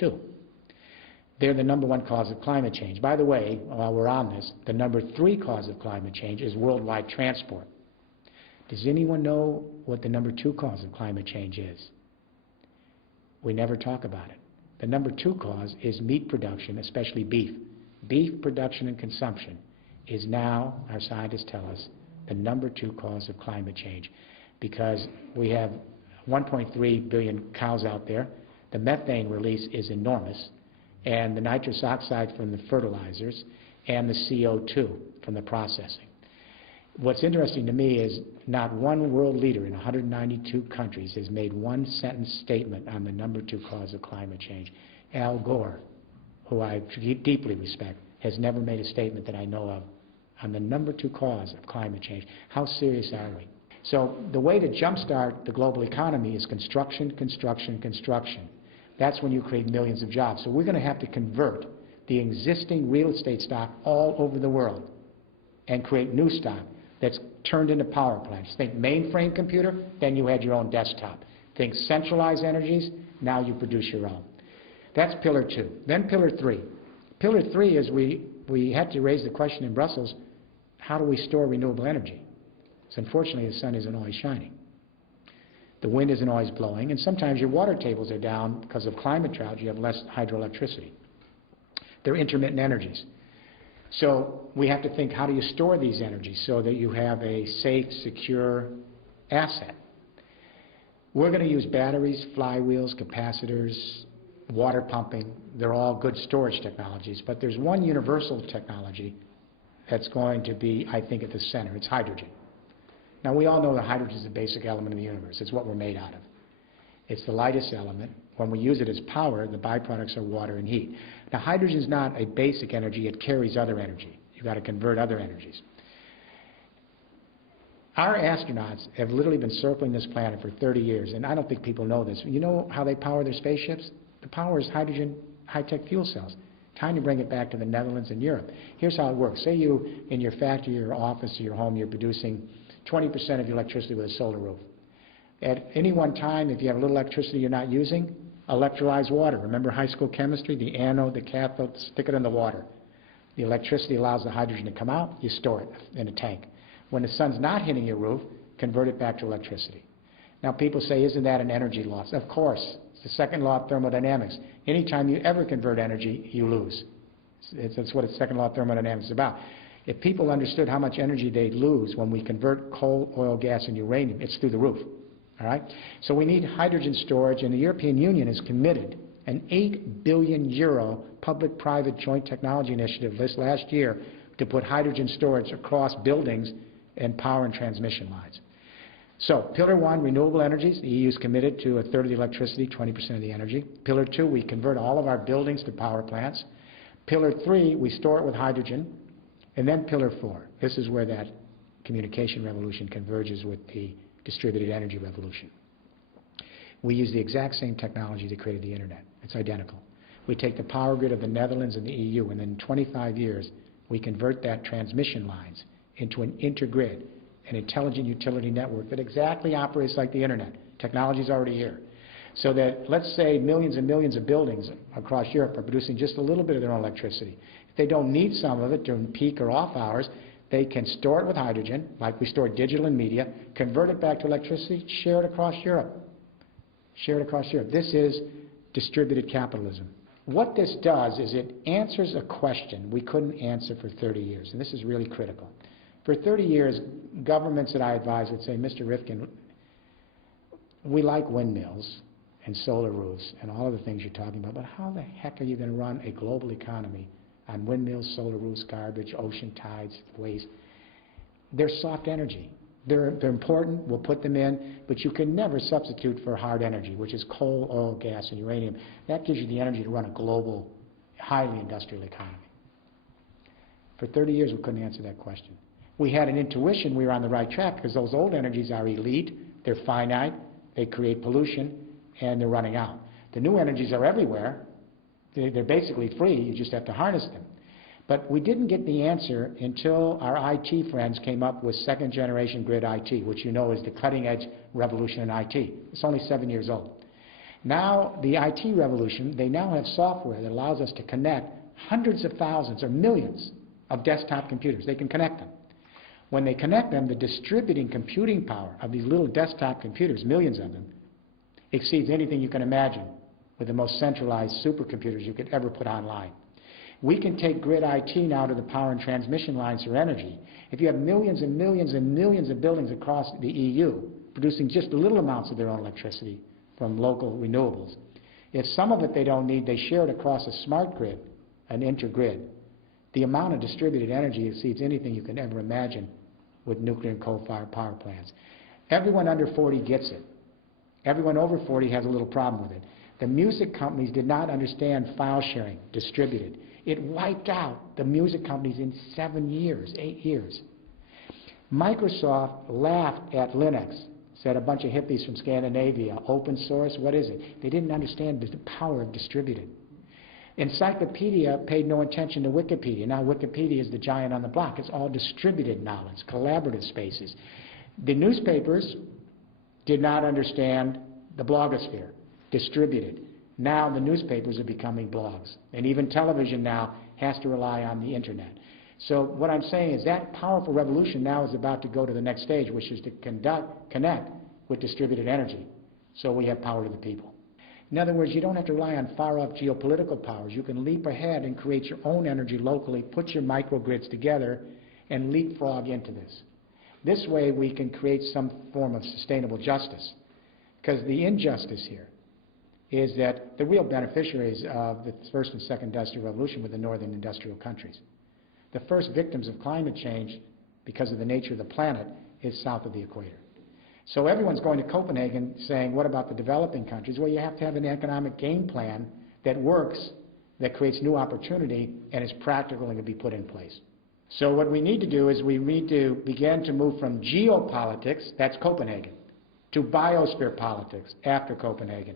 CO2. They're the #1 cause of climate change. By the way, while we're on this, the #3 cause of climate change is worldwide transport. Does anyone know what the #2 cause of climate change is? We never talk about it. The #2 cause is meat production, especially beef. Beef production and consumption is now, our scientists tell us, the #2 cause of climate change, because we have 1.3 billion cows out there. The methane release is enormous, and the nitrous oxide from the fertilizers, and the CO2 from the processing. What's interesting to me is not one world leader in 192 countries has made one sentence statement on the #2 cause of climate change. Al Gore, who I deeply respect, has never made a statement that I know of on the #2 cause of climate change. How serious are we? So the way to jumpstart the global economy is construction, construction, construction. That's when you create millions of jobs. So we're going to have to convert the existing real estate stock all over the world and create new stock that's turned into power plants. Think mainframe computer, then you had your own desktop. Think centralized energies, now you produce your own. That's pillar 2. Then pillar 3. Pillar 3 is we had to raise the question in Brussels, how do we store renewable energy? So unfortunately, the sun isn't always shining. The wind isn't always blowing, and sometimes your water tables are down because of climate drought. You have less hydroelectricity. They're intermittent energies. So we have to think, how do you store these energies so that you have a safe, secure asset? We're going to use batteries, flywheels, capacitors, water pumping. They're all good storage technologies, but there's one universal technology that's going to be, I think, at the center. It's hydrogen. Now, we all know that hydrogen is the basic element in the universe. It's what we're made out of. It's the lightest element. When we use it as power, the byproducts are water and heat. Now, hydrogen is not a basic energy. It carries other energy. You've got to convert other energies. Our astronauts have literally been circling this planet for 30 years, and I don't think people know this. You know how they power their spaceships? The power is hydrogen high-tech fuel cells. Time to bring it back to the Netherlands and Europe. Here's how it works. Say you, in your factory, your office, or your home, you're producing 20% of your electricity with a solar roof. At any one time, if you have a little electricity you're not using, electrolyze water. Remember high school chemistry? The anode, the cathode, stick it in the water. The electricity allows the hydrogen to come out, you store it in a tank. When the sun's not hitting your roof, convert it back to electricity. Now people say, isn't that an energy loss? Of course. It's the second law of thermodynamics. Anytime you ever convert energy, you lose. That's what the second law of thermodynamics is about. If people understood how much energy they'd lose when we convert coal, oil, gas, and uranium, it's through the roof. All right? So we need hydrogen storage, and the European Union has committed an €8 billion public-private joint technology initiative this last year to put hydrogen storage across buildings and power and transmission lines. So, Pillar 1, renewable energies. The EU is committed to a third of the electricity, 20% of the energy. Pillar 2, we convert all of our buildings to power plants. Pillar 3, we store it with hydrogen. And then Pillar 4, this is where that communication revolution converges with the distributed energy revolution. We use the exact same technology that created the internet. It's identical. We take the power grid of the Netherlands and the EU, and in 25 years, we convert that transmission lines into an intergrid, an intelligent utility network that exactly operates like the internet. Technology is already here. So that, let's say, millions and millions of buildings across Europe are producing just a little bit of their own electricity. If they don't need some of it during peak or off hours, they can store it with hydrogen, like we store digital and media, convert it back to electricity, share it across Europe. Share it across Europe. This is distributed capitalism. What this does is it answers a question we couldn't answer for 30 years, and this is really critical. For 30 years, governments that I advise would say, Mr. Rifkin, we like windmills and solar roofs and all of the things you're talking about, but how the heck are you going to run a global economy on windmills, solar roofs, garbage, ocean tides, waste? They're soft energy. They're important, we'll put them in, but you can never substitute for hard energy, which is coal, oil, gas, and uranium. That gives you the energy to run a global, highly industrial economy. For 30 years, we couldn't answer that question. We had an intuition we were on the right track because those old energies are elite, they're finite, they create pollution, and they're running out. The new energies are everywhere. They're basically free, you just have to harness them. But we didn't get the answer until our IT friends came up with second-generation grid IT, which you know is the cutting-edge revolution in IT. It's only 7 years old. Now, the IT revolution, they now have software that allows us to connect hundreds of thousands or millions of desktop computers. They can connect them. When they connect them, the distributing computing power of these little desktop computers, millions of them, exceeds anything you can imagine with the most centralized supercomputers you could ever put online. We can take grid IT now to the power and transmission lines for energy. If you have millions and millions and millions of buildings across the EU producing just little amounts of their own electricity from local renewables, if some of it they don't need, they share it across a smart grid, an intergrid. The amount of distributed energy exceeds anything you can ever imagine with nuclear and coal-fired power plants. Everyone under 40 gets it. Everyone over 40 has a little problem with it. The music companies did not understand file sharing, distributed. It wiped out the music companies in 7 years, 8 years. Microsoft laughed at Linux, said a bunch of hippies from Scandinavia, open source, what is it? They didn't understand the power of distributed. Encyclopedia paid no attention to Wikipedia. Now Wikipedia is the giant on the block. It's all distributed knowledge, collaborative spaces. The newspapers did not understand the blogosphere, distributed. Now the newspapers are becoming blogs. And even television now has to rely on the internet. So what I'm saying is that powerful revolution now is about to go to the next stage, which is to connect with distributed energy. So we have power to the people. In other words, you don't have to rely on far-off geopolitical powers. You can leap ahead and create your own energy locally, put your microgrids together, and leapfrog into this. This way we can create some form of sustainable justice. Because the injustice here is that the real beneficiaries of the first and second industrial revolution were the northern industrial countries. The first victims of climate change, because of the nature of the planet, is south of the equator. So everyone's going to Copenhagen saying, what about the developing countries? Well, you have to have an economic game plan that works, that creates new opportunity, and is practical and can be put in place. So what we need to do is we need to begin to move from geopolitics, that's Copenhagen, to biosphere politics after Copenhagen.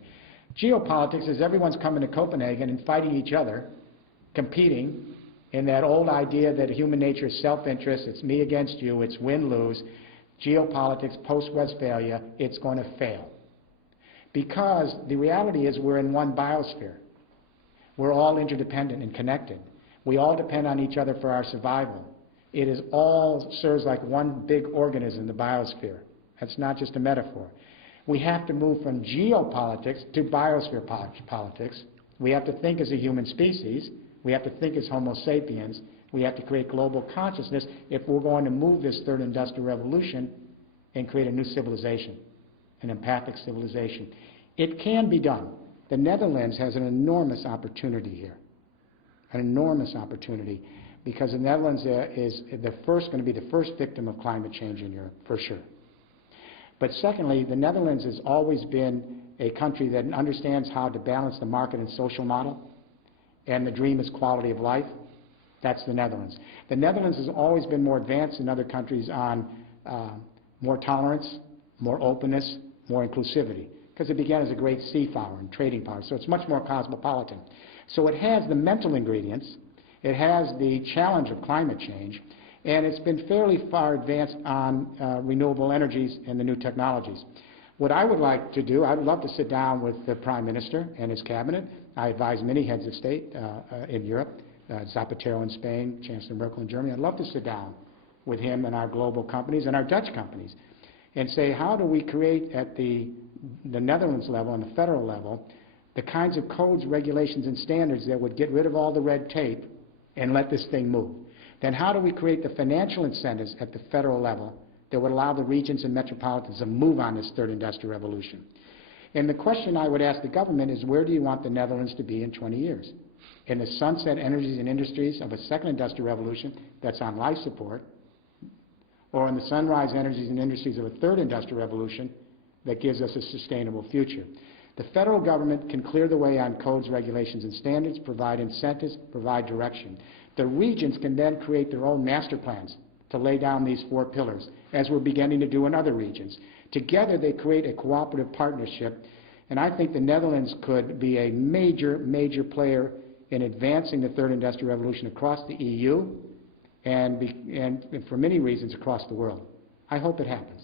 Geopolitics is everyone's coming to Copenhagen and fighting each other, competing in that old idea that human nature is self-interest, it's me against you, it's win-lose. Geopolitics, post-Westphalia, it's going to fail. Because the reality is we're in one biosphere. We're all interdependent and connected. We all depend on each other for our survival. It is all serves like one big organism, the biosphere. That's not just a metaphor. We have to move from geopolitics to biosphere politics. We have to think as a human species. We have to think as Homo sapiens. We have to create global consciousness if we're going to move this third industrial revolution and create a new civilization, an empathic civilization. It can be done. The Netherlands has an enormous opportunity here, an enormous opportunity, because the Netherlands is going to be the first victim of climate change in Europe, for sure. But secondly, the Netherlands has always been a country that understands how to balance the market and social model, and the dream is quality of life. That's the Netherlands. The Netherlands has always been more advanced than other countries on more tolerance, more openness, more inclusivity, because it began as a great sea power and trading power, so it's much more cosmopolitan. So it has the mental ingredients, it has the challenge of climate change, and it's been fairly far advanced on renewable energies and the new technologies. What I would like to do, I would love to sit down with the Prime Minister and his cabinet. I advise many heads of state in Europe, Zapatero in Spain, Chancellor Merkel in Germany. I'd love to sit down with him and our global companies and our Dutch companies and say, how do we create at the Netherlands level and the federal level the kinds of codes, regulations, and standards that would get rid of all the red tape and let this thing move? Then how do we create the financial incentives at the federal level that would allow the regions and metropolitans to move on this third industrial revolution? And the question I would ask the government is, where do you want the Netherlands to be in 20 years? In the sunset energies and industries of a second industrial revolution that's on life support, or in the sunrise energies and industries of a third industrial revolution that gives us a sustainable future? The federal government can clear the way on codes, regulations, and standards, provide incentives, provide direction. The regions can then create their own master plans to lay down these 4 pillars, as we're beginning to do in other regions. Together they create a cooperative partnership, and I think the Netherlands could be a major, major player in advancing the third industrial revolution across the EU and for many reasons across the world. I hope it happens.